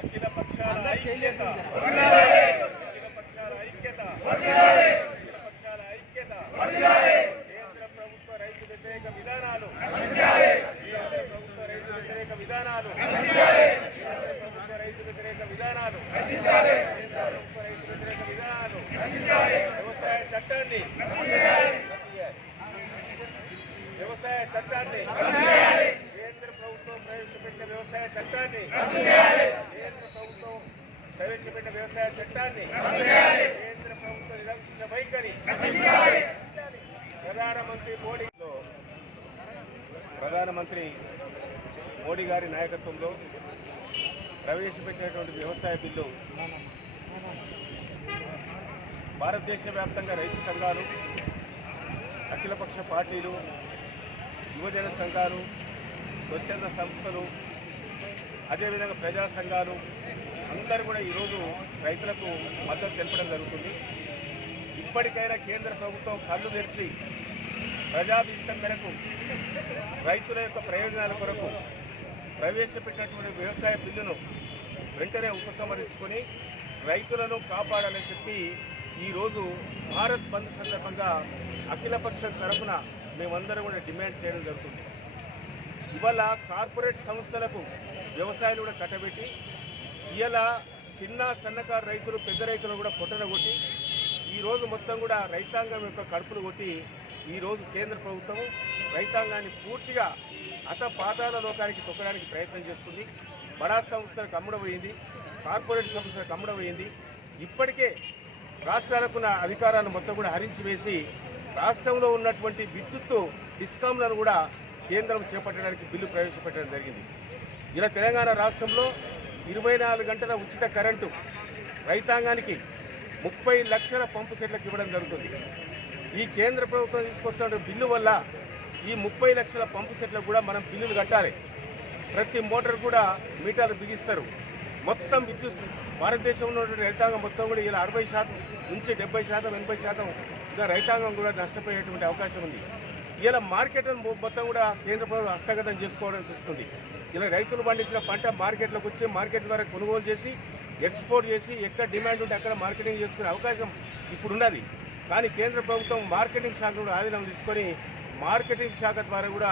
అఖిల పక్షాల ఐక్యత ఐక్యత కేంద్ర ప్రభుత్వ రైతు వ్యతిరేక విధానాలు కేంద్ర ప్రభుత్వ రైతు వ్యతిరేక విధానాలు ప్రభుత్వ రైతు వ్యతిరేక విధానాలు. కేంద్ర ప్రభుత్వ రైతు వ్యతిరేక విధానాలు. వ్యవసాయ చట్టాన్ని. వ్యవసాయ చట్టాన్ని కేంద్ర ప్రభుత్వం ప్రవేశపెట్టిన వ్యవసాయ చట్టాన్ని కేంద్ర ప్రభుత్వం ప్రవేశపెట్టిన వ్యవసాయ చట్టాన్ని కేంద్ర ప్రభుత్వం నిరంకుశ వైఖరి ప్రధానమంత్రి మోడీలో ప్రధానమంత్రి మోడీ గారి నాయకత్వంలో ప్రవేశపెట్టినటువంటి వ్యవసాయ బిల్లు భారతదేశ వ్యాప్తంగా రైతు సంఘాలు అఖిలపక్ష పార్టీలు యువజన సంఘాలు స్వచ్ఛంద సంస్థలు అదేవిధంగా ప్రజా సంఘాలు అందరూ కూడా ఈరోజు రైతులకు మద్దతు తెలపడం జరుగుతుంది. ఇప్పటికైనా కేంద్ర ప్రభుత్వం కళ్ళు తెరిచి ప్రజాభిష్టం మేరకు రైతుల యొక్క ప్రయోజనాల కొరకు ప్రవేశపెట్టినటువంటి వ్యవసాయ బిల్లును వెంటనే ఉపసంహరించుకొని రైతులను కాపాడాలని చెప్పి ఈరోజు భారత్ బంద్ సందర్భంగా అఖిలపక్షం తరఫున మేమందరం కూడా డిమాండ్ చేయడం జరుగుతుంది. ఇవాళ కార్పొరేట్ సంస్థలకు వ్యవసాయాలు కూడా కట్టబెట్టి ఇవాళ చిన్న సన్నకారు రైతులు పెద్ద రైతులు కూడా పొట్టన కొట్టి ఈరోజు మొత్తం కూడా రైతాంగం యొక్క కడుపులు కొట్టి ఈరోజు కేంద్ర ప్రభుత్వం రైతాంగాన్ని పూర్తిగా అత పాతాల లోకానికి తొక్కడానికి ప్రయత్నం చేస్తుంది. బడా సంస్థలకు అమ్ముడబోయింది కార్పొరేట్ సంస్థలకు అమ్ముడబోయింది ఇప్పటికే రాష్ట్రాలకున్న అధికారాలను మొత్తం కూడా హరించి వేసి రాష్ట్రంలో ఉన్నటువంటి విద్యుత్తు డిస్కాంలను కూడా కేంద్రం చేపట్టడానికి బిల్లు ప్రవేశపెట్టడం జరిగింది. ఇలా తెలంగాణ రాష్ట్రంలో ఇరవై నాలుగు గంటల ఉచిత కరెంటు రైతాంగానికి ముప్పై లక్షల పంపు సెట్లకు ఇవ్వడం జరుగుతుంది. ఈ కేంద్ర ప్రభుత్వం తీసుకొస్తున్న బిల్లు వల్ల ఈ ముప్పై లక్షల పంపు సెట్లకు కూడా మనం బిల్లులు కట్టాలి. ప్రతి మోటార్ కూడా మీటర్లు బిగిస్తారు. మొత్తం విద్యుత్ భారతదేశంలో ఉన్నటువంటి రైతాంగం మొత్తం కూడా ఇలా అరవై శాతం నుంచి డెబ్బై శాతం ఎనభై శాతం రైతాంగం కూడా నష్టపోయేటువంటి అవకాశం ఉంది. ఇలా మార్కెట్ మొత్తం కూడా కేంద్ర ప్రభుత్వం హస్తగతం చేసుకోవడం చూస్తుంది. ఇలా రైతులు పండించిన పంట మార్కెట్లోకి వచ్చి మార్కెట్ ద్వారా కొనుగోలు చేసి ఎక్స్పోర్ట్ చేసి ఎక్కడ డిమాండ్ ఉంటే అక్కడ మార్కెటింగ్ చేసుకునే అవకాశం ఇప్పుడు ఉన్నది కానీ కేంద్ర ప్రభుత్వం మార్కెటింగ్ శాఖ కూడా ఆధీనం తీసుకొని మార్కెటింగ్ శాఖ ద్వారా కూడా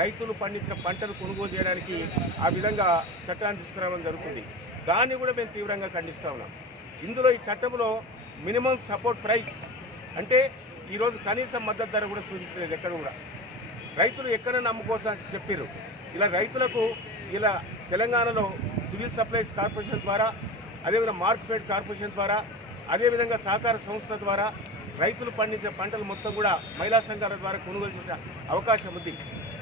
రైతులు పండించిన పంటను కొనుగోలు చేయడానికి ఆ విధంగా చట్టాన్ని తీసుకురావడం జరుగుతుంది. దాన్ని కూడా మేము తీవ్రంగా ఖండిస్తా ఉన్నాం. ఇందులో ఈ చట్టంలో మినిమం సపోర్ట్ ప్రైస్ అంటే ఈరోజు కనీస మద్దతు ధర కూడా సూచించలేదు ఎక్కడ కూడా. రైతులు ఎక్కడ నమ్ముకోసం చెప్పారు ఇలా రైతులకు ఇలా తెలంగాణలో సివిల్ సప్లైస్ కార్పొరేషన్ ద్వారా అదేవిధంగా మార్కెట్ కార్పొరేషన్ ద్వారా అదేవిధంగా సహకార సంస్థ ద్వారా రైతులు పండించే పంటలు మొత్తం కూడా మహిళా సంఘాల ద్వారా కొనుగోలు చేసే అవకాశం ఉంది.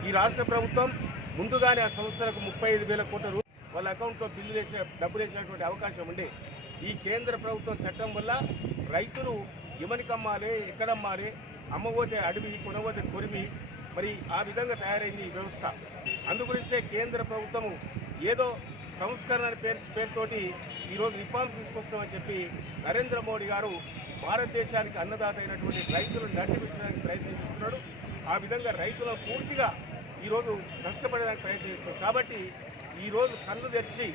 ఈ రాష్ట్ర ప్రభుత్వం ముందుగానే ఆ సంస్థలకు ముప్పై ఐదు వేల కోట్ల రూపాయలు వాళ్ళ అకౌంట్లో బిల్లు వేసే డబ్బులు వేసేటువంటి అవకాశం ఉండే ఈ కేంద్ర ప్రభుత్వం చట్టం వల్ల రైతులు ఎవరికి అమ్మాలి ఎక్కడ అమ్మాలి అమ్మబోతే అడవి కొనబోతే కొరిమి మరి ఆ విధంగా తయారైంది ఈ వ్యవస్థ. అందుగురించే కేంద్ర ప్రభుత్వము ఏదో సంస్కరణ పేరు పేరుతోటి ఈరోజు రిఫార్మ్స్ తీసుకొస్తామని చెప్పి నరేంద్ర మోడీ గారు భారతదేశానికి అన్నదాత అయినటువంటి రైతులను నడిపించడానికి ప్రయత్నిస్తున్నాడు ఆ విధంగా రైతులను పూర్తిగా ఈరోజు నష్టపడడానికి ప్రయత్నిస్తున్నాడు కాబట్టి ఈరోజు కన్ను తెరిచి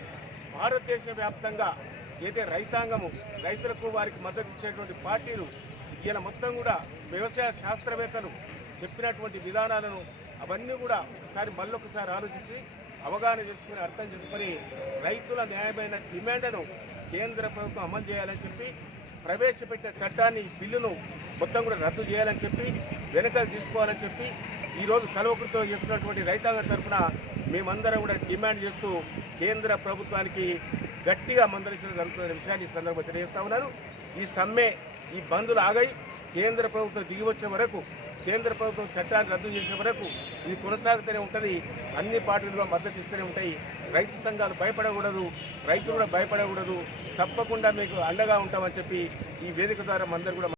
భారతదేశ వ్యాప్తంగా ఏదైతే రైతాంగము రైతులకు వారికి మద్దతు ఇచ్చేటువంటి పార్టీలు ఇలా మొత్తం కూడా వ్యవసాయ శాస్త్రవేత్తలు చెప్పినటువంటి విధానాలను అవన్నీ కూడా ఒకసారి మళ్ళొకసారి ఆలోచించి అవగాహన చేసుకుని అర్థం చేసుకొని రైతుల న్యాయమైన డిమాండ్ను కేంద్ర ప్రభుత్వం అమలు చేయాలని చెప్పి ప్రవేశపెట్టిన చట్టాన్ని బిల్లును మొత్తం కూడా రద్దు చేయాలని చెప్పి వెనకలు తీసుకోవాలని చెప్పి ఈరోజు కలవకృతో చేస్తున్నటువంటి రైతాంగం తరఫున మేమందరం కూడా డిమాండ్ చేస్తూ కేంద్ర ప్రభుత్వానికి గట్టిగా మందలించడం జరుగుతున్న విషయాన్ని ఈ సందర్భంగా తెలియజేస్తా ఉన్నారు ఈ సమ్మె ఈ బంధులు ఆగాయి కేంద్ర ప్రభుత్వం దిగి వచ్చే వరకు కేంద్ర ప్రభుత్వం చట్టాన్ని రద్దు చేసే వరకు ఇది కొనసాగుతూనే ఉంటుంది. అన్ని పార్టీలు మద్దతు ఇస్తూనే ఉంటాయి. రైతు సంఘాలు భయపడకూడదు రైతులు కూడా భయపడకూడదు. తప్పకుండా మీకు అండగా ఉంటామని చెప్పి ఈ వేదిక ద్వారా మందరు కూడా